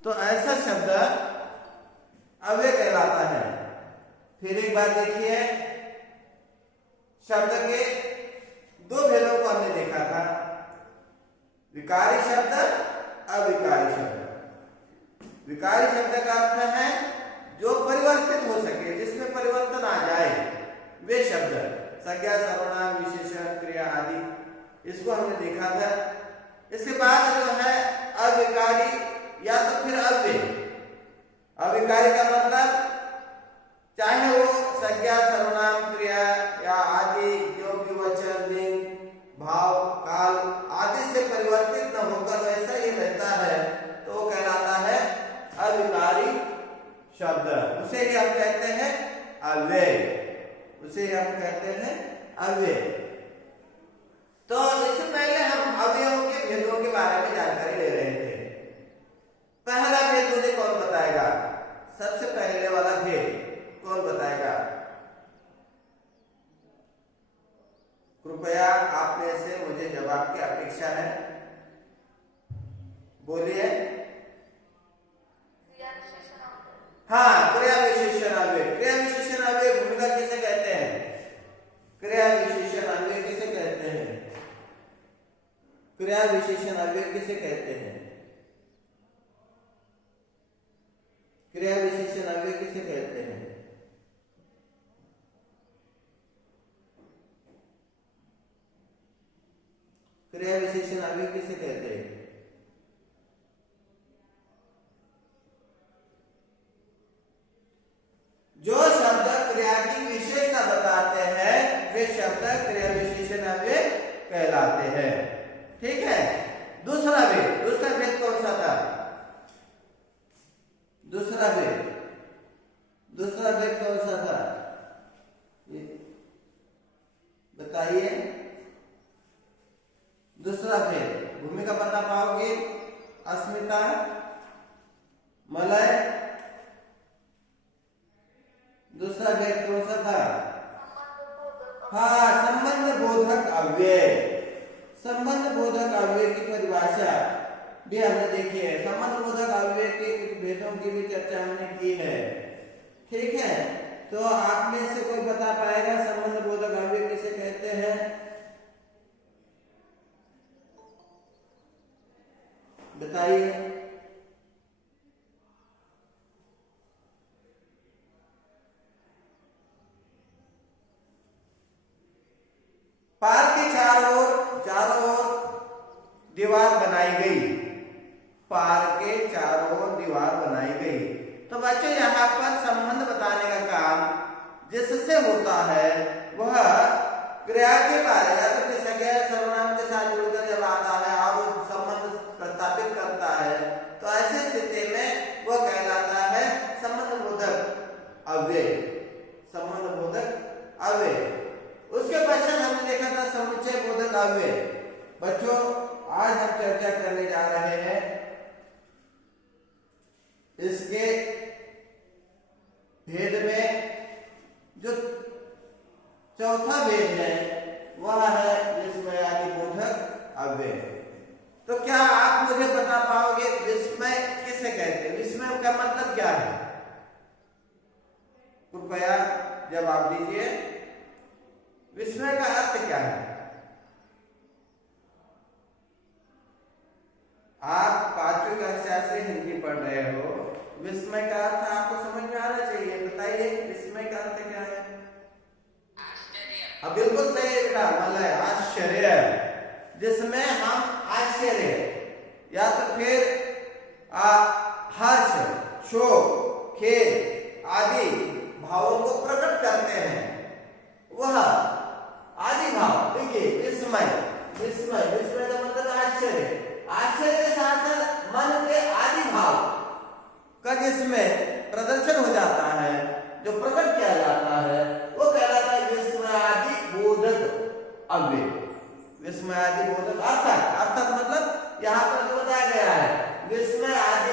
तो ऐसा शब्द अव्यय कहलाता है। फिर एक बार देखिए, शब्द के दो भेदों को हमने देखा था, विकारी शब्द, अविकारी शब्द। विकारी शब्द का अर्थ है जो परिवर्तित हो सके, जिसमें परिवर्तन आ जाए, वे शब्द संज्ञा, सर्वनाम, विशेषण, क्रिया आदि, इसको हमने देखा था। इसके बाद जो है अविकारी या तो फिर अव्यय। अविकारी का मतलब चाहे वो संज्ञा, सर्वनाम, क्रिया या आदि जो भी वचन, लिंग, भाव, काल आदि से परिवर्तित न होकर वैसा ही रहता है, तो वो कहलाता है अविकारी शब्द। उसे ही हम कहते हैं अव्यय, उसे ही हम कहते हैं अव्यय। तो इससे पहले हम अवयवों के भेदों के बारे में जानकारी ले रहे थे। पहला भेद मुझे कौन बताएगा? सबसे पहले वाला भेद कौन बताएगा? कृपया आप में से मुझे जवाब की अपेक्षा है, बोलिए। हाँ, क्रिया विशेषण अव्यय। क्रिया विशेषण अव्यय भूमिका किसे कहते हैं? क्रिया विशेषण अव्यय किसे कहते हैं? क्रिया विशेषण अव्यय किसे कहते हैं? क्रिया विशेषण अव्यय किसे कहते हैं? क्रिया विशेषण अव्यय किसे कहते हैं? जो शब्द क्रिया की विशेषता बताते हैं वे शब्द क्रिया विशेषण अव्यय कहलाते हैं। ठीक है। दूसरा भेद कौन सा था? दूसरा भेद कौन सा था? बताइए। दूसरा भेद भूमिका बता पाओगे? अस्मिता, मलय, दूसरा भेद कौन सा था? हाँ, संबंध बोधक अव्यय। संबंध बोधक अव्यय की परिभाषा भी हमने देखी है। संबंध बोधक अव्यय के कुछ भेदों की भी चर्चा हमने की है। ठीक है, तो आप में से कोई बता पाएगा संबंध बोधक अव्यय किसे कहते हैं? बताइए। पार के चारों ओर दीवार बनाई गई। पार के चारों ओर दीवार बनाई गई। तो बच्चों यहाँ पर संबंध बताने का काम जिससे होता है वह क्रिया के बारे या तो संज्ञा सर्वनाम के साथ जुड़कर जब आता है और वो संबंध प्रस्थापित करता है, तो ऐसी स्थिति में वह कहलाता है संबंध बोधक अव्यय। संबंध बोधक अव्यय। उसके पश्चात हमने देखा था समुच्चय बोधक अव्यय। बच्चों, आज हम चर्चा करने जा रहे हैं इसके भेद में जो चौथा भेद है वह है विस्मयादि बोधक अव्यय। तो क्या आप मुझे बता पाओगे विस्मय किसे कहते हैं? विस्मय का मतलब क्या है? कृपया जवाब दीजिए। विस्मय का अर्थ क्या है? आप 5वीं कक्षा से हिंदी पढ़ रहे हो, विस्मय का अर्थ आपको समझ में आना चाहिए। बताइए विस्मय का अर्थ क्या है? अब बिल्कुल सही बेटा, मलय, आश्चर्य, जिसमें हम आश्चर्य या तो फिर हर्ष, शोक, खेद आदि भावों को प्रकट करते हैं, वह आदि भाव। देखिए विस्मय का मतलब आश्चर्य। आश्चर्य के साथ साथ मन के आदि भाव का जिसमें प्रदर्शन हो जाता है, जो प्रकट किया जाता है, वो कहलाता है विस्मयादि बोधक अव्यय। विस्मयादि बोधक अर्थात मतलब यहाँ पर जो बताया गया है विस्मय आदि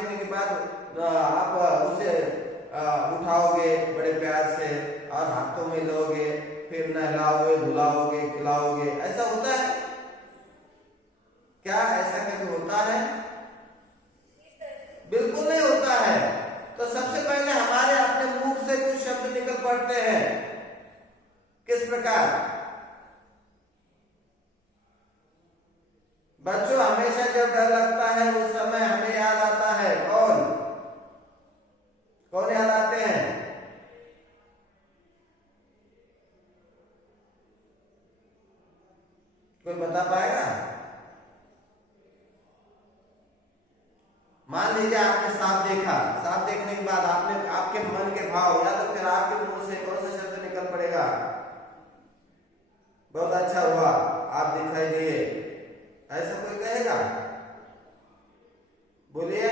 देखने के बाद आप उसे उठाओगे बड़े प्यार से और हाथों में लोगे, फिर नहलाओगे, धुलाओगे, खिलाओगे, ऐसा होता है क्या? ऐसा कभी होता है? बिल्कुल नहीं होता है। तो सबसे पहले हमारे अपने मुंह से कुछ शब्द निकल पड़ते हैं। किस प्रकार? बच्चों, हमेशा जब डर लगता है उस समय हमें याद आता है कौन? कौन याद आते हैं? कोई बता पाएगा? मान लीजिए आपने सांप देखा, सांप देखने के बाद आपने आपके मन के भाव या तो फिर आपके मुंह से कौन सा शब्द निकल पड़ेगा? बहुत अच्छा हुआ, आप दिखाई दिए, ऐसा कोई कहेगा? बोलिए।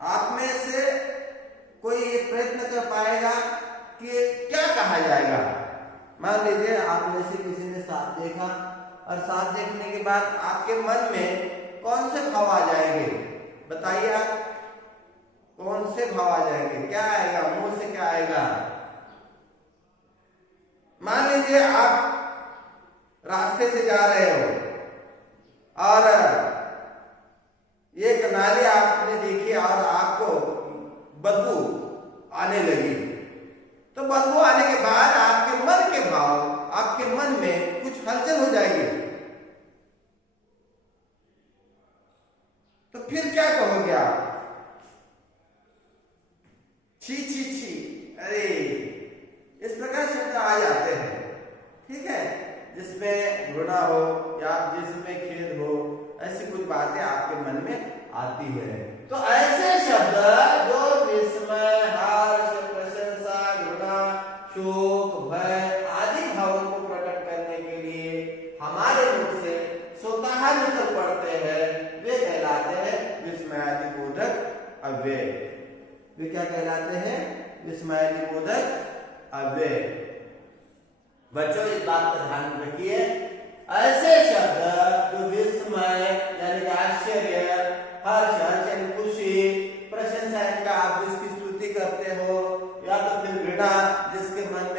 आप में से कोई ये प्रयत्न कर पाएगा कि क्या कहा जाएगा? मान लीजिए आप में से किसी ने सांप देखा और सांप देखने के बाद आपके मन में कौन से भाव आ जाएंगे? बताइए आप, कौन से भाव आ जाएंगे? क्या आएगा मुंह से? क्या आएगा? मान लीजिए आप रास्ते से जा रहे हो और एक नाली आपने देखी और आपको बदबू आने लगी, तो बदबू आने के बाद आपके मन के भाव, आपके मन में कुछ हलचल हो जाएगी। तो फिर क्या कहोगे आप? छी छी छी, अरे, इस प्रकार शब्द आ जाते हैं, ठीक है, जिसमें घृणा हो या जिसमें खेद हो, ऐसी कुछ बातें आपके मन में आती है। तो ऐसे शब्द जो विस्मय, हर्ष, प्रशंसा, घृणा, शोक, भय आदि भावों को प्रकट करने के लिए हमारे मुख से स्वतः निकल पड़ते हैं, वे कहलाते हैं विस्मयादिबोधक अव्यय। वे क्या कहलाते हैं? विस्मयादिबोधक अव्यय। बच्चों, इस बात का ध्यान रखिए, ऐसे शब्द जो विस्मय यानी आश्चर्य, हर्ष यानी खुशी, प्रशंसा इनका आप जिसकी स्तुति करते हो, या तो फिर घृणा जिसके मन में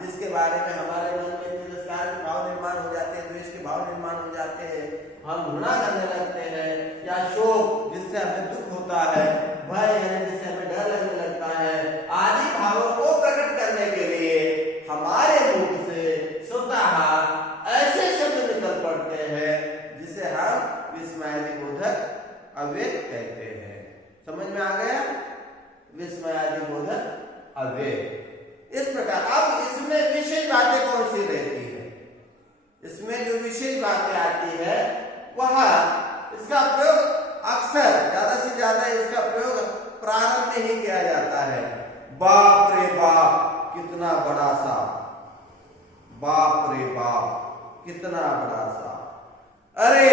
जिसके बारे में हमारे मन में तिरस्कार के भाव निर्माण हो जाते हैं, द्वेष के भाव निर्माण हो जाते हैं, हम घृणा करने लगते हैं, या शोक जिससे हमें दुख होता है, भय यानी जिससे हमें डर लगने लगता है, आदि भावों को प्रकट करने के लिए हमारे मुख से स्वतः ऐसे शब्द निकल पड़ते हैं जिसे हम विस्मयादिबोधक अव्यय कहते हैं। समझ में आ गया? विस्मयादिबोधक अव्यय। इस प्रकार अब इसमें विशेष बातें कौन सी रहती है? इसमें जो विशेष बातें आती है वह इसका प्रयोग अक्सर ज्यादा से ज्यादा इसका प्रयोग प्रारंभ में ही किया जाता है। बाप रे बाप कितना बड़ा सा, बाप रे बाप कितना बड़ा सा, अरे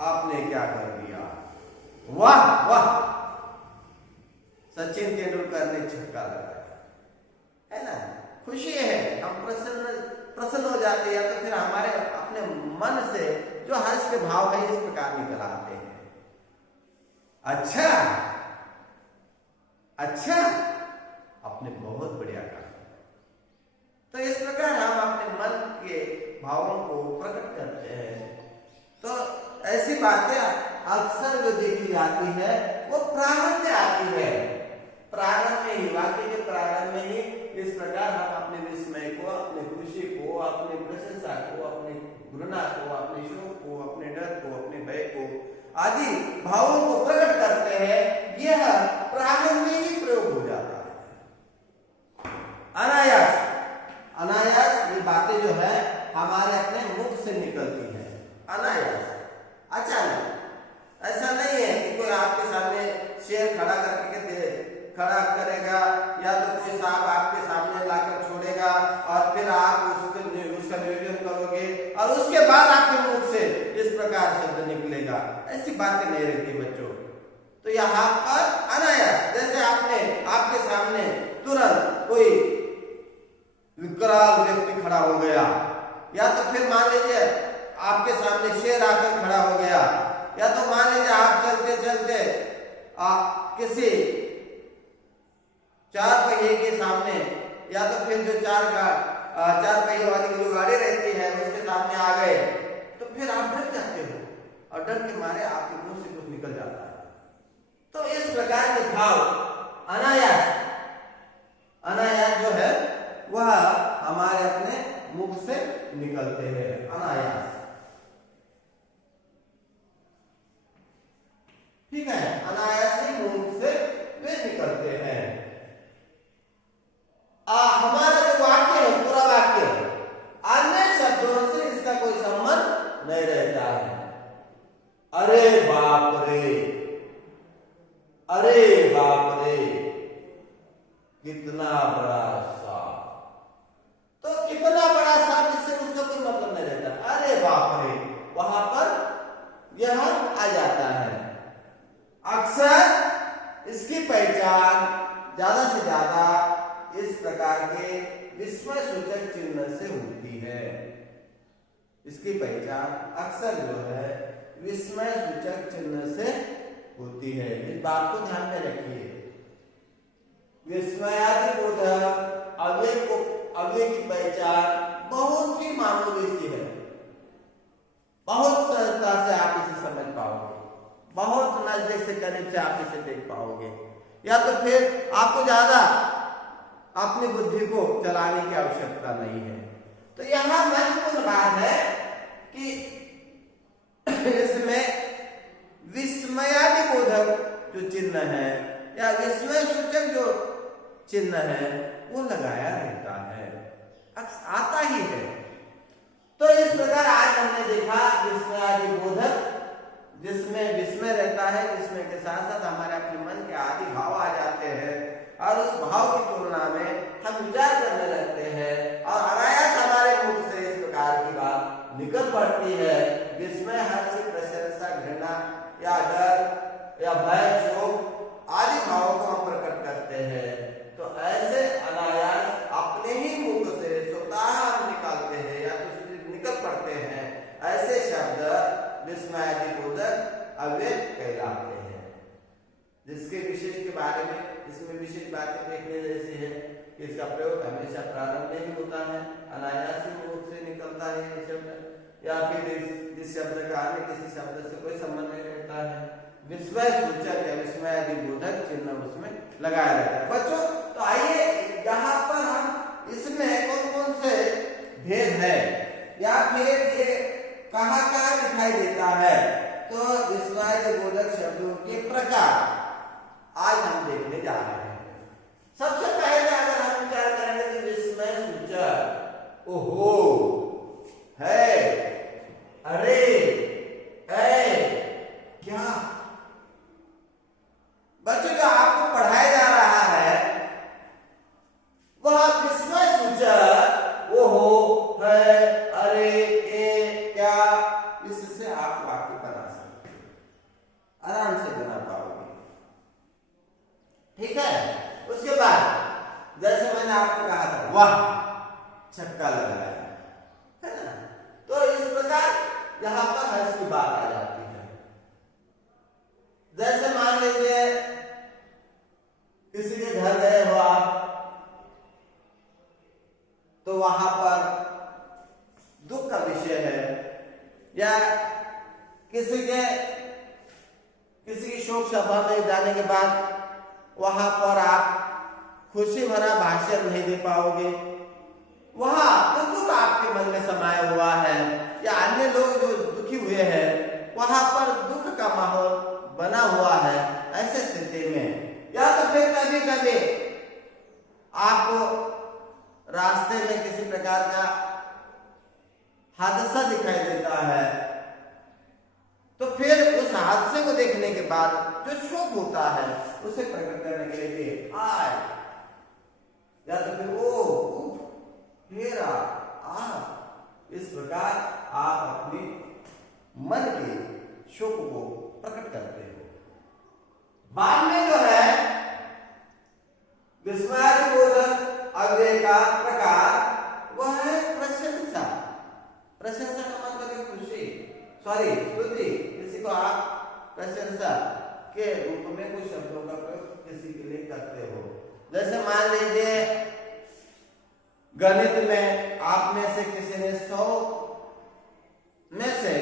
आपने क्या कर दिया, वाह वाह, सचिन तेंदुलकर ने छक्का लगाया, है ना? खुशी है, हम प्रसन्न हो जाते हैं, या तो फिर हमारे अपने मन से जो हर्ष के भाव है इस प्रकार निकल आते हैं। अच्छा अच्छा, आपने बहुत बढ़िया कहा। तो इस प्रकार हम अपने मन के भावों को प्रकट करते हैं। तो ऐसी बातें अक्सर जो देखी जाती है वो प्रारंभ में आती है, प्रारंभ में ही, वाक्य के प्रारंभ में ही इस प्रकार हम अपने विस्मय को, अपने खुशी को, अपनी प्रशंसा को, अपनी घृणा को, अपने शोक को, अपने डर को, अपने भय को आदि भावों को प्रकट करते हैं। यह प्रारंभ में ही प्रयोग हो जाता है। अनायास अनायास ये बातें जो है हमारे अपने मुख से निकलती है, अनायास, अचानक। ऐसा नहीं है कि कोई आपके सामने शेर खड़ा खड़ा करेगा या तो कोई सांप आपके सामने लाकर छोड़ेगा और फिर आप उसका निवेदन करोगे और उसके बाद आपके मुख से इस प्रकार शब्द निकलेगा। ऐसी बातें नहीं रहती बच्चों। तो यहाँ पर अनायास, जैसे आपके सामने तुरंत कोई विकराल व्यक्ति खड़ा हो गया, या तो फिर मान लीजिए आपके सामने शेर आकर खड़ा हो गया, या तो मान लीजिए आप चलते चलते किसी चार पहिए के सामने, या तो फिर जो चार पहिए वाली जो गाड़ी रहती है उसके सामने आ गए, तो फिर आप डर जाते हो और डर के मारे आपके मुंह से कुछ निकल जाता है। तो इस प्रकार के भाव अनायास जो है वह हमारे अपने मुख से निकलते हैं, अनायास। ठीक है, अनायास ही मुख से वे निकलते हैं। हमारा जो वाक्य है, पूरा वाक्य अन्य शब्दों से इसका कोई संबंध नहीं रहता है। अरे बाप रे, अरे बाप रे, कितना बड़ा सांप। तो कितना बड़ा सांप, इससे उसका कोई मतलब नहीं रहता। अरे बाप रे, वहां पर यह आ जाता है। अक्सर इसकी पहचान ज्यादा से ज्यादा इस प्रकार के विस्मय सूचक चिन्ह से होती है। इसकी पहचान अक्सर जो है विस्मय सूचक चिन्ह से होती है। इस बात को ध्यान में रखिए। विस्मयादिबोधक अव्यय की पहचान बहुत ही मामूली सी है। बहुत सरलता से आप इसे समझ पाओगे, बहुत नजदीक से करीब से आप इसे देख पाओगे, या तो फिर आपको ज्यादा अपनी बुद्धि को चलाने की आवश्यकता नहीं है। तो यहां महत्वपूर्ण बात है कि इसमें विस्मयादिबोधक जो चिन्ह है या विस्मय सूचक जो चिन्ह है वो लगाया रहता है, आता ही है। तो इस प्रकार आज हमने देखा विस्मयादिबोधक, जिसमें विस्मय रहता है, विस्मय के साथ साथ हमारे अपने मन के आदि भाव आ जाते हैं और उस भाव की तुलना में हम विचार करने लगते हैं और अनायास हमारे मुख से इस प्रकार की बात निकल पड़ती है। विस्मय, हर्ष, प्रशंसा, घृणा या डर या भय, शोक आदि भावों को हम प्रकट करते हैं। तो ऐसे अनायास अपने ही मुख से स्वतः हम निकालते हैं या तो निकल पड़ते हैं, ऐसे शब्द विस्मयादिबोधक अव्यय कहलाते हैं। जिसके विशेष के बारे में इसमें विशेष बातें देखने जैसी है कि इसका प्रयोग हमेशा प्रारंभ में ही होता है, अनायास मुख से निकलता है ये शब्द, या फिर इस शब्द का अन्य किसी शब्द से कोई संबंध नहीं रहता है। विस्मय सूचक या विस्मयादिबोधक चिन्ह उसमें लगाया रहता है। बच्चों, तो आइए यहाँ पर हम इसमें कौन कौन से भेद है या फिर ये कहाँ दिखाई देता है, तो विस्मयादिबोधक शब्दों के प्रकार आज हम देखने जा रहे हैं। सबसे पहले अगर हम विचार करेंगे तो विस्मय सूचक ओहो, है, अरे, क्या। बच्चों, जो आपको पढ़ाया जा रहा है वह विस्मय सूचक ओहो, है, अरे, क्या, इससे आप वाक्य बना सकते हैं, आराम से बना पाओगे। ठीक है। उसके बाद जैसे मैंने आपको कहा था, वाह, छक्का लगाया, है ना। तो इस प्रकार यहां पर हर्ष की बात आ जाती है। जैसे मान लीजिए किसी के घर गए हो आप, तो वहां पर दुख का विषय है, या किसी की शोक सभा में जाने के बाद वहां पर आप खुशी भरा भाषण नहीं दे पाओगे, वहां तो दुख आपके मन में समाया हुआ है, या अन्य लोग जो दुखी हुए हैं वहां पर दुख का माहौल बना हुआ है। ऐसे स्थिति में या तो फिर कभी कभी आपको रास्ते में किसी प्रकार का हादसा दिखाई देता है, तो फिर उस हादसे को देखने के बाद जो शोक होता है उसे प्रकट करने के लिए आय, या तो फिर ओ हेरा आ, इस प्रकार आप अपने मन के शोक को प्रकट करते हो। बाद में जो है विस्मयादिबोधक अव्यय का प्रकार वह है प्रशंसा। प्रशंसा का मतलब है खुशी आप प्रशंसा के रूप में कुछ शब्दों का प्रयोग किसी के लिए करते हो। जैसे मान लीजिए गणित में आप में से किसी ने 100 में से